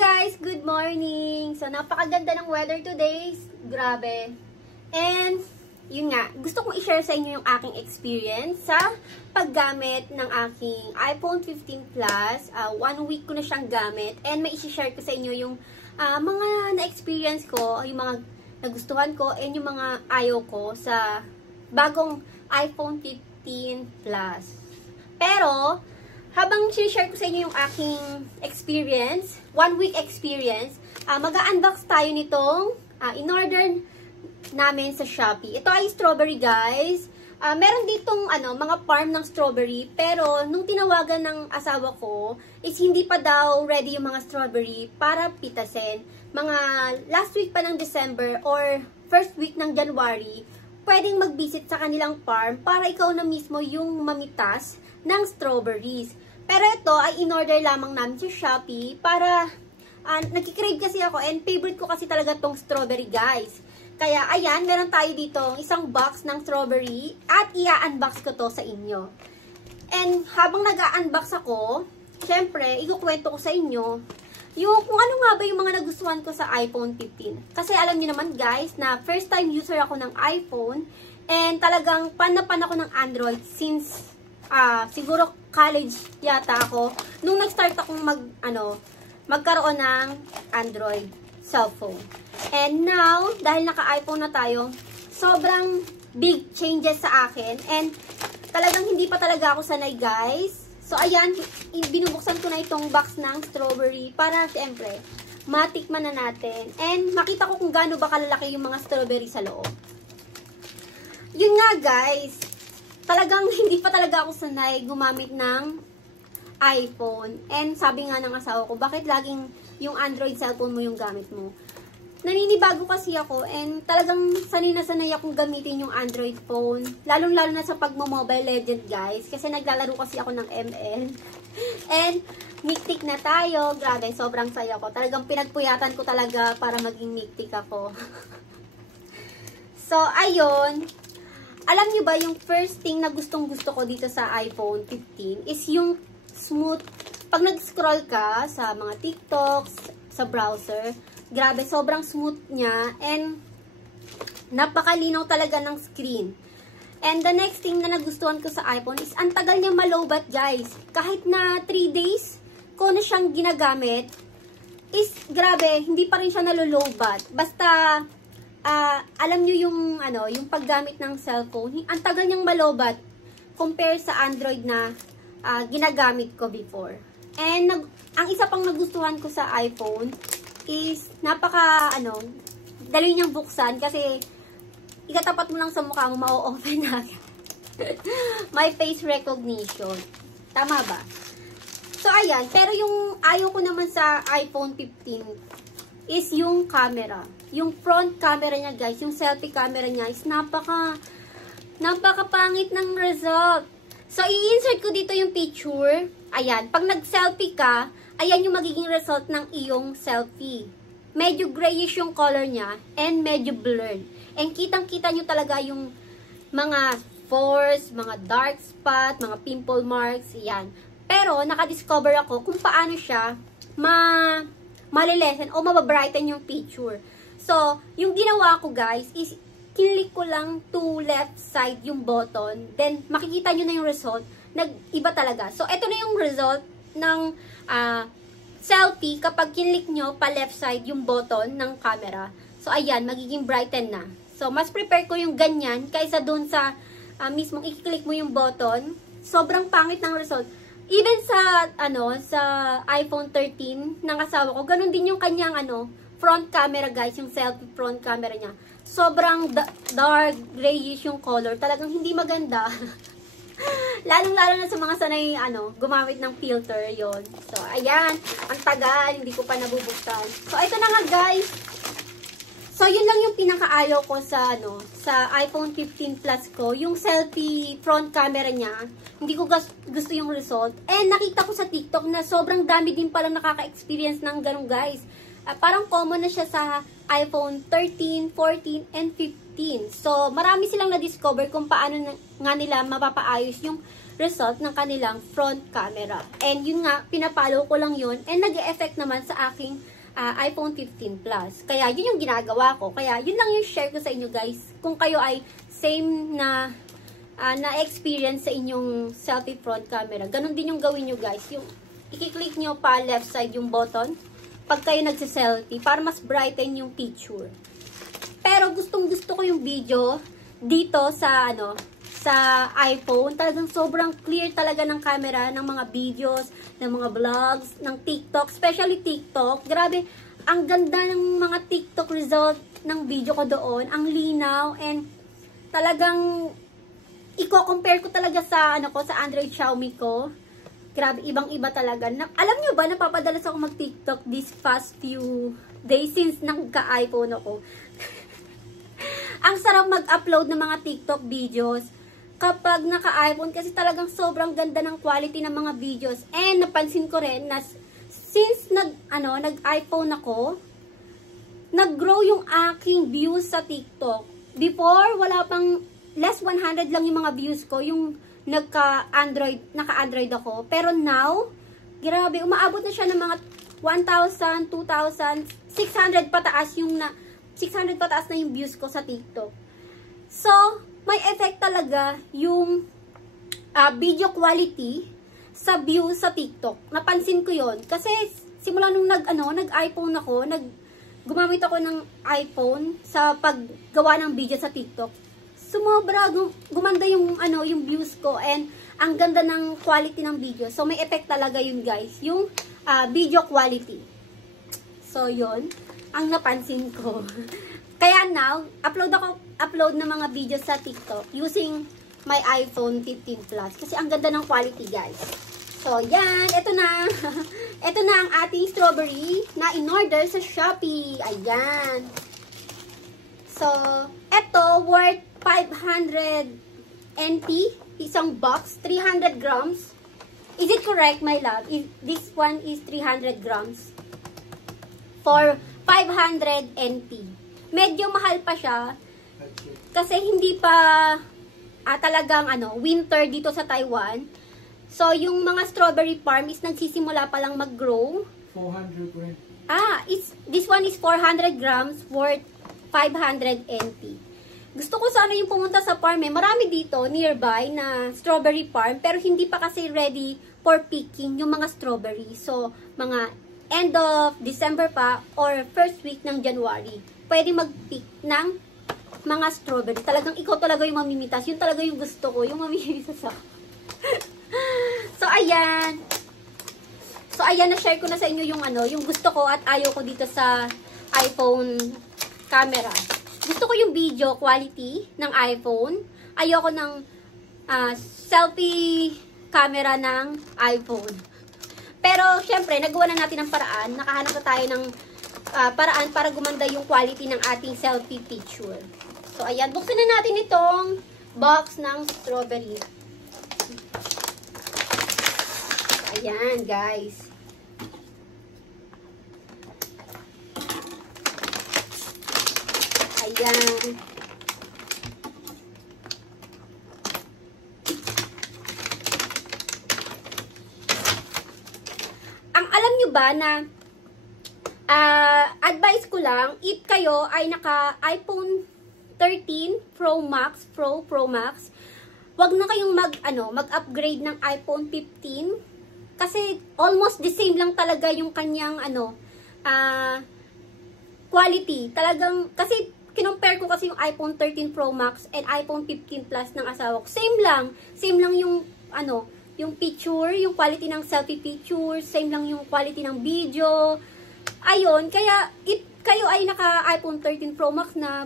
guys! Good morning! So, napakaganda ng weather today. Grabe. And, yun nga, gusto kong i-share sa inyo yung aking experience sa paggamit ng aking iPhone 15 Plus. 1 week ko na siyang gamit. And may i-share ko sa inyo yung mga na-experience ko, yung mga nagustuhan ko, and yung mga ayaw ko sa bagong iPhone 15 Plus. Pero, habang share ko sa inyo yung aking experience, 1 week experience, mag-unbox tayo nitong in-order namin sa Shopee. Ito ay strawberry, guys. Meron ditong mga farm ng strawberry, pero nung tinawagan ng asawa ko, is hindi pa daw ready yung mga strawberry para pitasin. Mga last week pa ng December or first week ng January, pwedeng mag-visit sa kanilang farm para ikaw na mismo yung mamitas ng strawberries. Pero ito ay in-order lamang namin sa Shopee para nagkikrave kasi ako and favorite ko kasi talaga tong strawberry, guys. Kaya ayan, meron tayo dito isang box ng strawberry at i-unbox ko to sa inyo. And habang nag-unbox ako, syempre, ikukwento ko sa inyo yung kung ano nga ba yung mga nagustuhan ko sa iPhone 15. Kasi alam niyo naman, guys, na first time user ako ng iPhone and talagang pan na pan ako ng Android since siguro college yata ako nung nag-start akong magkaroon ng Android cellphone. And now, dahil naka-iPhone na tayo, sobrang big changes sa akin and talagang hindi pa talaga ako sanay, guys. So ayan, binubuksan ko na itong box ng strawberry para siyempre matikman na natin and makita ko kung gaano ba kalalaki yung mga strawberry sa loob. Yun nga, guys, talagang hindi pa talaga ako sanay gumamit ng iPhone. And sabi nga ng asawa ko, bakit laging yung Android cellphone mo yung gamit mo? Naninibago kasi ako and talagang sanay na sanay akong gamitin yung Android phone. Lalong-lalo na sa pagmo-Mobile Legend, guys. Kasi naglalaro kasi ako ng ML. And Mythic na tayo. Grabe, sobrang saya ko. Talagang pinagpuyatan ko talaga para maging Mythic ako. So, ayun. Alam niyo ba, yung first thing na gustong-gusto ko dito sa iPhone 15 is yung smooth. Pag nag-scroll ka sa mga TikToks, sa browser, grabe, sobrang smooth niya and napakalinaw talaga ng screen. And the next thing na nagustuhan ko sa iPhone is ang tagal niya malobat, guys. Kahit na 3 days ko na siyang ginagamit, is grabe, hindi pa rin siya nalolobat. Basta alam niyo yung yung paggamit ng cellphone, ang tagal niyang malobat compare sa Android na ginagamit ko before. And ang isa pang nagustuhan ko sa iPhone is dali niyang buksan kasi ikatapat mo lang sa mukha mo, ma-open na. May face recognition. Tama ba? So, ayan. Pero yung ayaw ko naman sa iPhone 15 is yung camera. Yung front camera niya, guys, yung selfie camera niya is napakapangit ng result. So, i-insert ko dito yung picture. Ayan. Pag nag-selfie ka, ayan yung magiging result ng iyong selfie. Medyo grayish yung color niya and medyo blurred. And kitang-kita nyo talaga yung mga pores, mga dark spot, mga pimple marks, yan. Pero, nakadiscover ako kung paano siya malilesen o mababrighten yung picture. So, yung ginawa ko, guys, is kinlik ko lang to left side yung button. Then, makikita nyo na yung result. Nag-iba talaga. So, ito na yung result ng selfie kapag kinlik nyo pa left side yung button ng camera. So, ayan, magiging brighten na. So, mas prepare ko yung ganyan kaysa dun sa mismong i-click mo yung button. Sobrang pangit ng result. Even sa, sa iPhone 13 ng asawa ko, ganun din yung kanyang, front camera, guys, yung selfie front camera niya. Sobrang dark, grayish yung color. Talagang hindi maganda. Lalong-lalo na sa mga sanay, gumamit ng filter yon. So, ayan. Ang tagal. Hindi ko pa nabubuksan. So, ito na nga, guys. So, yun lang yung pinakaayaw ko sa, sa iPhone 15 Plus ko. Yung selfie front camera niya. Hindi ko gusto yung result. And nakita ko sa TikTok na sobrang dami din palang nakaka-experience ng ganun, guys. Parang common na siya sa iPhone 13, 14, and 15. So, marami silang na-discover kung paano nga nila mapapaayos yung result ng kanilang front camera. And yun nga, pinapalo ko lang yun and nag-e-effect naman sa aking iPhone 15 Plus. Kaya yun yung ginagawa ko. Kaya yun lang yung share ko sa inyo guys. Kung kayo ay same na na-experience sa inyong selfie front camera, ganun din yung gawin nyo guys. Yung i-click nyo pa left side yung button pag kayo nagsiselfie para mas brighten yung picture. Pero gustong gusto ko yung video dito sa sa iPhone. Talagang sobrang clear talaga ng camera ng mga videos, ng mga vlogs, ng TikTok, especially TikTok. Grabe, ang ganda ng mga TikTok result ng video ko doon. Ang linaw and talagang i-compare ko talaga sa sa Android Xiaomi ko. Grabe, ibang-iba talaga. Alam nyo ba, napapadalas ako mag-TikTok this past few days since nagka-iPhone ako. Ang sarap mag-upload ng mga TikTok videos kapag naka-iPhone kasi talagang sobrang ganda ng quality ng mga videos. And napansin ko rin na since nag-iPhone ako, nag-grow yung aking views sa TikTok. Before, wala pang less 100 lang yung mga views ko, yung naka-Android ako. Pero now, grabe, umaabot na siya ng mga 1,000, 2,000, 600 pataas na yung views ko sa TikTok. So, may effect talaga yung video quality sa views sa TikTok. Napansin ko yon kasi simula nung nag-iPhone ako, gumamit ako ng iPhone sa paggawa ng video sa TikTok. Sumobra, gumanda yung views ko and ang ganda ng quality ng video. So may effect talaga yun guys, yung video quality. So yun ang napansin ko. Kaya now, upload na mga videos sa TikTok using my iPhone 15 Plus kasi ang ganda ng quality guys. So yan, ito na. Ito na ang ating strawberry na in-order sa Shopee. Ayan. So, ito worth 500 NT, isang box, 300 grams. Is it correct, my love? This one is 300 grams for 500 NT. Medyo mahal pa siya kasi hindi pa talagang winter dito sa Taiwan. So, yung mga strawberry farm is nagsisimula pa lang mag-grow. 400 grams. This one is 400 grams worth 500 NT. Gusto ko sana yung pumunta sa farm Marami dito nearby na strawberry farm pero hindi pa kasi ready for picking yung mga strawberry. So, mga end of December pa or first week ng January, pwede mag-pick ng mga strawberry. Talagang ikaw talaga yung mamimitas. Yun talaga yung gusto ko, yung mamimitas ako. So, ayan. So, ayan, na-share ko na sa inyo yung yung gusto ko at ayaw ko dito sa iPhone camera. Gusto ko yung video quality ng iPhone. Ayoko ng selfie camera ng iPhone. Pero, syempre, nagawa na natin ng paraan. Nakahanap na tayo ng paraan para gumanda yung quality ng ating selfie picture. So, ayan. Buksan na natin itong box ng strawberry. Ayan, guys. Ayan. Ang alam nyo ba na advice ko lang, if kayo ay naka iPhone 13 Pro Max, Pro Max, wag na kayong mag-upgrade ng iPhone 15 kasi almost the same lang talaga yung kanyang quality. Talagang kasi kinompare ko kasi yung iPhone 13 Pro Max and iPhone 15 Plus ng asawa ko. Same lang yung yung picture, yung quality ng selfie picture, same lang yung quality ng video. Ayun, kaya if kayo ay naka iPhone 13 Pro Max na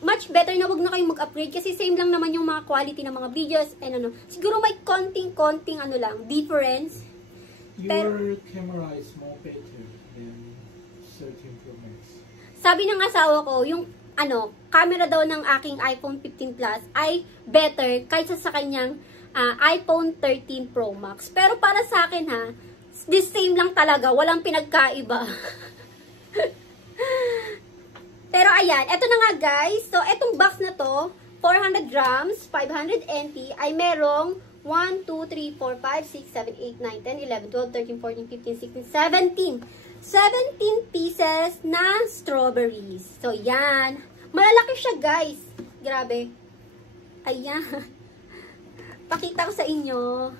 much better na wag na kayong mag-upgrade kasi same lang naman yung mga quality ng mga videos and siguro may konting lang difference. Your camera is more better than 13 Pro Max. Sabi ng asawa ko, yung camera daw ng aking iPhone 15 Plus ay better kaysa sa kanyang iPhone 13 Pro Max. Pero para sa akin the same lang talaga, walang pinagkaiba. Pero ayan, eto na nga guys. So, etong box na to, 400 grams, 500 NT, ay merong 1, 2, 3, 4, 5, 6, 7, 8, 9, 10, 11, 12, 13, 14, 15, 16, 17. 17 pieces na strawberries. So, yan. Malalaki siya, guys. Grabe. Ayan. Pakita ko sa inyo.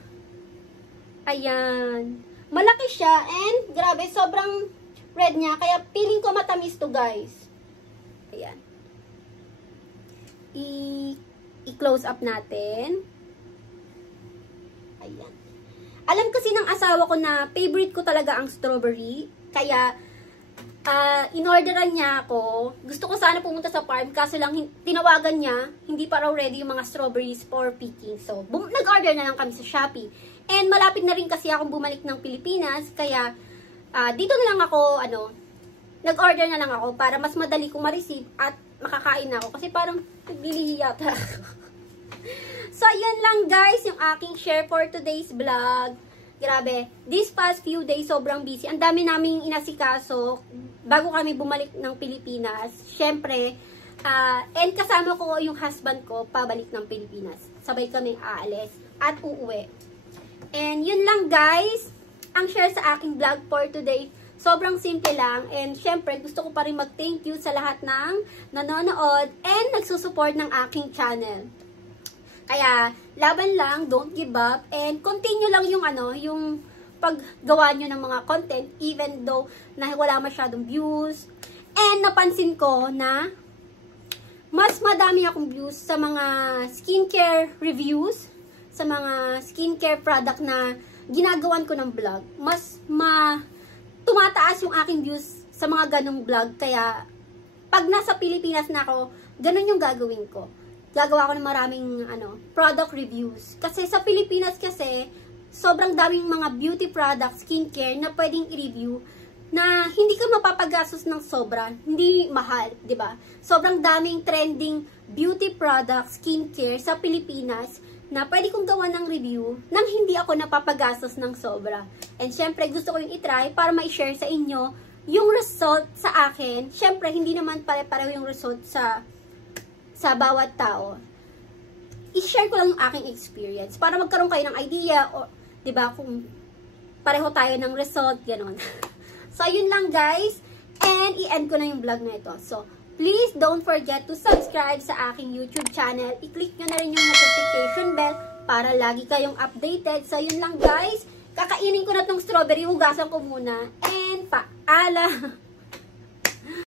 Ayan. Malaki siya. And, grabe, sobrang red niya. Kaya, feeling ko matamis to, guys. Ayan. I-close up natin. Ayan. Alam kasi ng asawa ko na favorite ko talaga ang strawberry. Kaya, in-orderan niya ako. Gusto ko sana pumunta sa farm. Kaso lang, tinawagan niya. Hindi pa raw ready yung mga strawberries for picking. So, nag-order na lang kami sa Shopee. And malapit na rin kasi akong bumalik ng Pilipinas. Kaya, dito na lang ako, nag-order na lang ako para mas madali kong ma-receive at makakain na ako. Kasi parang naglilihi yata ako. So, ayan lang guys, yung aking share for today's vlog. Grabe, this past few days, sobrang busy. Ang dami naming inasikaso bago kami bumalik ng Pilipinas. Siyempre, and kasama ko yung husband ko pabalik ng Pilipinas. Sabay kami aalis at uuwi. And yun lang guys, ang share sa aking vlog for today. Sobrang simple lang. And syempre, gusto ko pa rin mag-thank you sa lahat ng nanonood and nagsusupport ng aking channel. Kaya, laban lang, don't give up, and continue lang yung yung paggawa nyo ng mga content, even though na wala masyadong views. And napansin ko na mas madami akong views sa mga skincare reviews, sa mga skincare product na ginagawan ko ng vlog. Mas tumataas yung aking views sa mga ganong vlog. Kaya, pag nasa Pilipinas na ako, ganon yung gagawin ko. Gagawa ko ng maraming product reviews. Kasi sa Pilipinas kasi, sobrang daming mga beauty products, skincare na pwedeng i-review na hindi ka mapapagastos ng sobra, hindi mahal, 'di ba? Sobrang daming trending beauty products, skincare sa Pilipinas na pwede kong gawa ng review nang hindi ako napapagastos ng sobra. And syempre, gusto ko yung i-try para ma-share sa inyo yung result sa akin. Syempre, hindi naman pare-pareho yung result sa bawat tao. I-share ko lang yung aking experience para magkaroon kayo ng idea o 'di ba kung pareho tayo ng result, ganoon. So yun lang guys, and i-end ko na yung vlog na ito. So please don't forget to subscribe sa aking YouTube channel. I-click nyo na rin yung notification bell para lagi kayong updated. So yun lang guys, kakainin ko na tong strawberry, hugasan ko muna, and paalam.